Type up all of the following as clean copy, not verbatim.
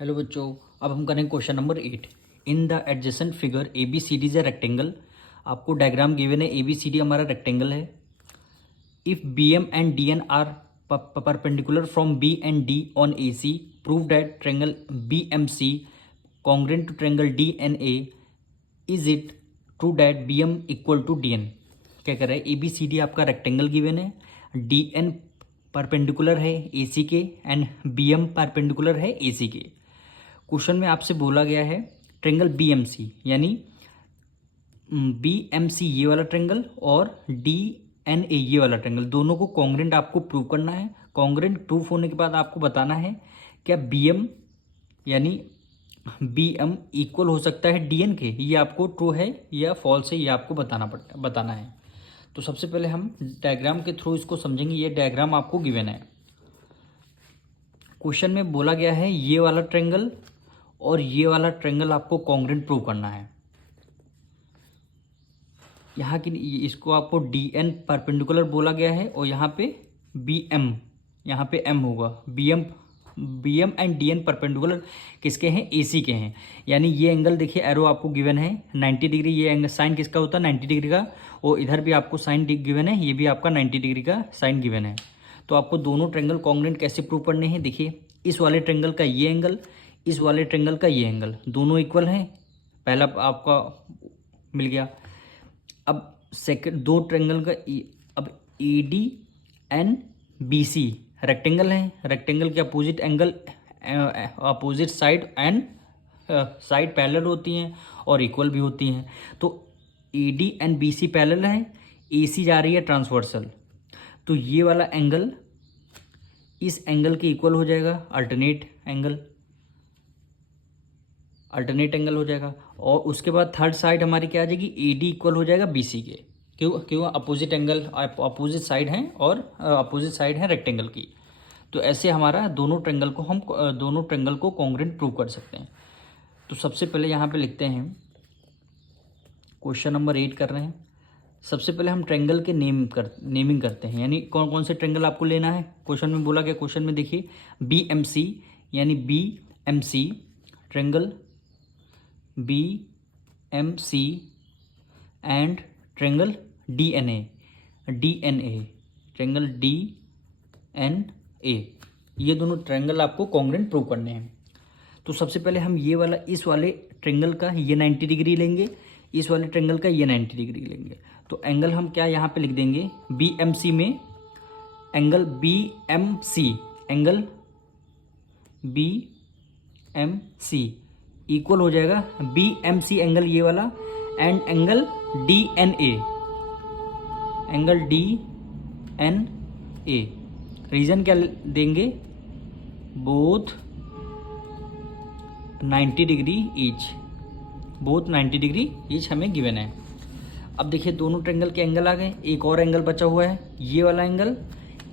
Hello बच्चों, अब हम करेंगे question number 8। In the adjacent figure A B C D is a rectangle. आपको डायग्राम गिवन है, ए बी सी डी हमारा रेक्टेंगल है। If B M and D N are perpendicular from B and D on A C, prove that triangle B M C congruent to triangle D N A, is it true that B M equal to D N. क्या कर रहा है, A B C D आपका rectangle given है, D N perpendicular है A सी के and B M perpendicular है A सी के। क्वेश्चन में आपसे बोला गया है ट्रेंगल बी एम सी, यानी बी एम सी ये वाला ट्रेंगल और डी एन ए ये वाला ट्रेंगल, दोनों को कॉन्ग्रेंट आपको प्रूव करना है। कॉन्ग्रेंट प्रूव होने के बाद आपको बताना है क्या बी एम यानी बी एम इक्वल हो सकता है डी एन के, ये आपको ट्रू है या फॉल्स है, ये आपको बताना है। तो सबसे पहले हम डायग्राम के थ्रू इसको समझेंगे। ये डायग्राम आपको गिवन है। क्वेश्चन में बोला गया है ये वाला ट्रेंगल और ये वाला ट्रेंगल आपको कॉन्ग्रेंट प्रूव करना है। यहाँ की इसको आपको डी एन परपेंडिकुलर बोला गया है और यहाँ पे बी एम, यहाँ पे एम होगा। B M and D N perpendicular किसके हैं, ए सी के हैं। यानी ये एंगल देखिए, एरो आपको गिवन है 90 डिग्री। ये एंगल साइन किसका होता है, 90 डिग्री का। और इधर भी आपको साइन गिवन है, ये भी आपका 90 डिग्री का साइन गिवन है। तो आपको दोनों ट्रेंगल कॉन्ग्रेंट कैसे प्रूव करने हैं, देखिए इस वाले ट्रेंगल का ये एंगल, इस वाले ट्रेंगल का ये एंगल, दोनों इक्वल हैं। पहला आपका मिल गया। अब सेकंड दो ट्रेंगल का अब A D and B C rectangle है। रेक्टेंगल के opposite angle, opposite side and side parallel होती हैं और इक्वल भी होती हैं। तो A D and B C parallel है, ए सी जा रही है ट्रांसवर्सल। तो ये वाला एंगल इस एंगल के इक्वल हो जाएगा, अल्टरनेट एंगल हो जाएगा। और उसके बाद थर्ड साइड हमारी क्या आ जाएगी, ए डी इक्वल हो जाएगा बी सी के। क्यों अपोजिट एंगल, अपोजिट साइड हैं और अपोजिट साइड है रेक्टेंगल की। तो ऐसे हमारा दोनों ट्रेंगल को कॉन्ग्रेंट प्रूव कर सकते हैं। तो सबसे पहले यहाँ पे लिखते हैं, क्वेश्चन नंबर 8 कर रहे हैं। सबसे पहले हम ट्रेंगल के नेमिंग करते हैं, यानी कौन कौन से ट्रेंगल आपको लेना है। क्वेश्चन में बोला गया, क्वेश्चन में देखिए बी एम सी, यानी B M C triangle B M C and triangle D N A triangle D N A, ये दोनों ट्रेंगल आपको कॉन्ग्रेंट प्रूव करने हैं। तो सबसे पहले हम ये वाला, इस वाले ट्रेंगल का ये 90 डिग्री लेंगे, इस वाले ट्रेंगल का ये 90 डिग्री लेंगे। तो एंगल हम क्या यहाँ पे लिख देंगे, बी एम सी में angle B M C, angle B M C equal हो जाएगा बी एम सी एंगल ये वाला and angle D N A, angle D N A. Reason क्या देंगे, both 90 degree each, both 90 degree each हमें given है। अब देखिए दोनों ट्रेंगल के एंगल आ गए, एक और एंगल बचा हुआ है, ये वाला एंगल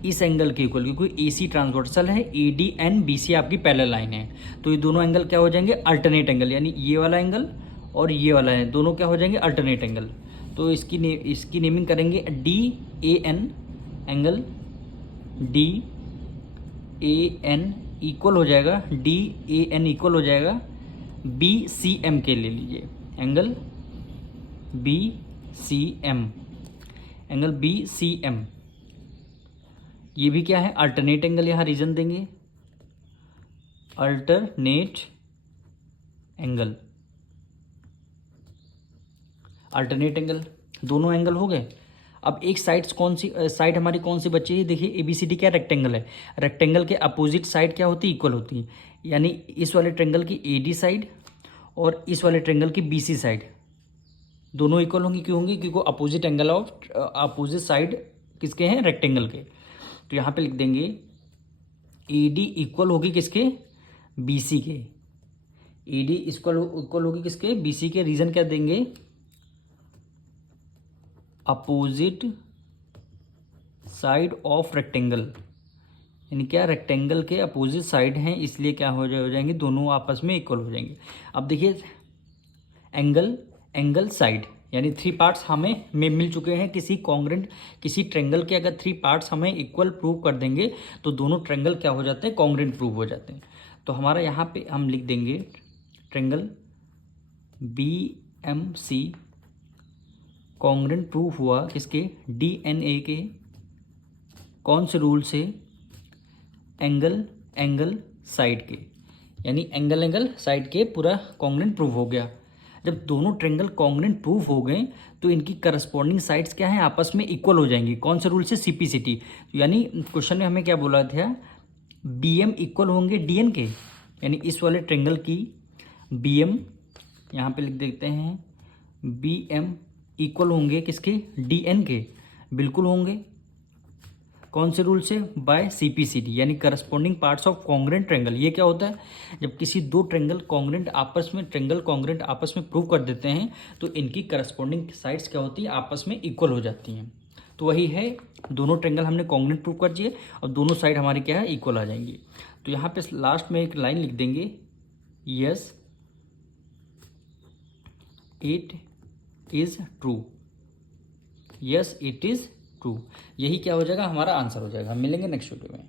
इस एंगल के इक्वल, क्योंकि ए सी ट्रांसवर्सल है, A D and B C आपकी पैरेलल लाइन है। तो ये दोनों एंगल क्या हो जाएंगे, अल्टरनेट एंगल, यानी ये वाला एंगल और ये वाला है, दोनों क्या हो जाएंगे, अल्टरनेट एंगल। तो इसकी नेमिंग करेंगे D A N, angle D A N equal हो जाएगा, डी ए एन इक्वल हो जाएगा बी सी एम के, ले लीजिए angle B C M, angle B C M. ये भी क्या है, अल्टरनेट एंगल, यहाँ रीजन देंगे अल्टरनेट एंगल, अल्टरनेट एंगल, दोनों एंगल हो गए। अब एक साइड हमारी कौन सी बची है, देखिए ए बी सी डी क्या रेक्टेंगल है, रेक्टेंगल के अपोजिट साइड क्या होती है, इक्वल होती है। यानी इस वाले ट्रेंगल की ए डी साइड और इस वाले ट्रेंगल की बी सी साइड दोनों इक्वल होंगी। क्यों होंगी, क्योंकि opposite angle of opposite side किसके हैं, रेक्टेंगल के। तो यहाँ पे लिख देंगे ए डी इक्वल होगी किसके, बी सी के, ए डी इक्वल होगी किसके, बी सी के। रीजन क्या देंगे, अपोजिट साइड ऑफ रेक्टेंगल, यानी क्या, रेक्टेंगल के अपोजिट साइड हैं, इसलिए क्या हो जाएंगे, दोनों आपस में इक्वल हो जाएंगे। अब देखिए एंगल साइड, यानी 3 पार्ट्स हमें मिल चुके हैं। किसी ट्रेंगल के अगर 3 पार्ट्स हमें इक्वल प्रूव कर देंगे तो दोनों ट्रेंगल क्या हो जाते हैं, कॉन्ग्रेंट प्रूव हो जाते हैं। तो हमारा यहाँ पे हम लिख देंगे ट्रेंगल BMC कॉन्ग्रेंट प्रूफ हुआ किसके, DNA के, कौन से रूल से, एंगल साइड के, यानी एंगल साइड के पूरा कॉन्ग्रेंट प्रूफ हो गया। जब दोनों ट्रेंगल कॉन्ग्रेंट प्रूफ हो गए तो इनकी करस्पॉन्डिंग साइड्स क्या हैं, आपस में इक्वल हो जाएंगी। कौन से रूल से, CPCT। यानी क्वेश्चन में हमें क्या बोला था, BM इक्वल होंगे DN के, यानी इस वाले ट्रेंगल की BM यहाँ पे लिख देते हैं, BM इक्वल होंगे किसके, DN के, बिल्कुल होंगे। कौन से रूल से, बाय CPCT, यानी corresponding parts of congruent triangle. ये क्या होता है, जब किसी दो ट्रेंगल कॉन्ग्रेंट आपस में प्रूव कर देते हैं तो इनकी करस्पॉन्डिंग साइड्स क्या होती है, आपस में इक्वल हो जाती हैं। तो वही है, दोनों ट्रेंगल हमने कॉन्ग्रेंट प्रूव कर दिए और दोनों साइड हमारी क्या है, इक्वल आ जाएंगी। तो यहाँ पे लास्ट में एक लाइन लिख देंगे, yes it is true, yes it is true. यही क्या हो जाएगा, हमारा आंसर हो जाएगा। हम मिलेंगे नेक्स्ट वीडियो में।